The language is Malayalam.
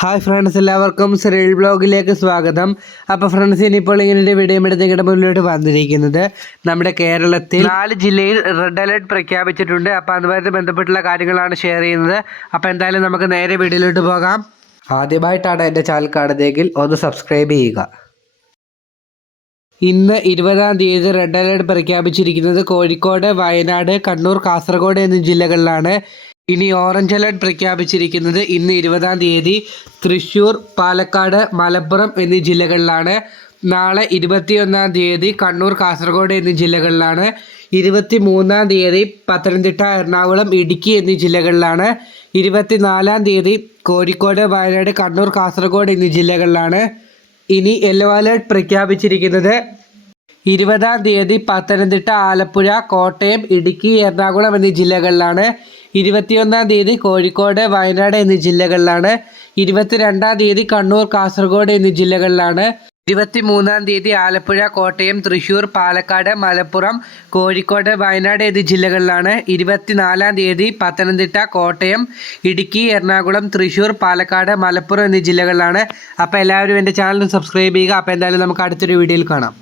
ഹായ് ഫ്രണ്ട്സ് എല്ലാവർക്കും സിറിയൽ ബ്ലോഗിലേക്ക് സ്വാഗതം. അപ്പോൾ ഫ്രണ്ട്സ് ഇനിയിപ്പോൾ ഇങ്ങനെ വീഡിയോ എടുത്ത് നിങ്ങളുടെ മുന്നിലോട്ട് വന്നിരിക്കുന്നത്. നമ്മുടെ കേരളത്തിൽ നാല് ജില്ലയിൽ റെഡ് അലർട്ട് പ്രഖ്യാപിച്ചിട്ടുണ്ട്. അപ്പോൾ അതുമായിട്ട് ബന്ധപ്പെട്ടുള്ള കാര്യങ്ങളാണ് ഷെയർ ചെയ്യുന്നത്. അപ്പോൾ എന്തായാലും നമുക്ക് നേരെ വീഡിയോയിലോട്ട് പോകാം. ആദ്യമായിട്ടാണ് എന്റെ ചാനൽ കാണുന്നതെങ്കിൽ ഒന്ന് സബ്സ്ക്രൈബ് ചെയ്യുക. ഇന്ന് ഇരുപതാം തീയതി റെഡ് അലർട്ട് പ്രഖ്യാപിച്ചിരിക്കുന്നത് കോഴിക്കോട് വയനാട് കണ്ണൂർ കാസർഗോഡ് എന്നീ ജില്ലകളിലാണ്. ഇനി ഓറഞ്ച് അലേർട്ട് പ്രഖ്യാപിച്ചിരിക്കുന്നത് ഇന്ന് ഇരുപതാം തീയതി തൃശ്ശൂർ പാലക്കാട് മലപ്പുറം എന്നീ ജില്ലകളിലാണ്. നാളെ ഇരുപത്തിയൊന്നാം തീയതി കണ്ണൂർ കാസർഗോഡ് എന്നീ ജില്ലകളിലാണ്. ഇരുപത്തി മൂന്നാം തീയതി പത്തനംതിട്ട എറണാകുളം ഇടുക്കി എന്നീ ജില്ലകളിലാണ്. ഇരുപത്തിനാലാം തീയതി കോഴിക്കോട് വയനാട് കണ്ണൂർ കാസർഗോഡ് എന്നീ ജില്ലകളിലാണ്. ഇനി യെല്ലോ അലേർട്ട് പ്രഖ്യാപിച്ചിരിക്കുന്നത് ഇരുപതാം തീയതി പത്തനംതിട്ട ആലപ്പുഴ കോട്ടയം ഇടുക്കി എറണാകുളം എന്നീ ജില്ലകളിലാണ്. ഇരുപത്തിയൊന്നാം തീയതി കോഴിക്കോട് വയനാട് എന്നീ ജില്ലകളിലാണ്. ഇരുപത്തിരണ്ടാം തീയതി കണ്ണൂർ കാസർഗോഡ് എന്നീ ജില്ലകളിലാണ്. ഇരുപത്തി മൂന്നാം തീയതി ആലപ്പുഴ കോട്ടയം തൃശൂർ പാലക്കാട് മലപ്പുറം കോഴിക്കോട് വയനാട് എന്നീ ജില്ലകളിലാണ്. ഇരുപത്തിനാലാം തീയതി പത്തനംതിട്ട കോട്ടയം ഇടുക്കി എറണാകുളം തൃശൂർ പാലക്കാട് മലപ്പുറം എന്നീ ജില്ലകളിലാണ്. അപ്പോൾ എല്ലാവരും എന്റെ ചാനൽ സബ്സ്ക്രൈബ് ചെയ്യുക. അപ്പോൾ എന്തായാലും നമുക്ക് അടുത്തൊരു വീഡിയോയിൽ കാണാം.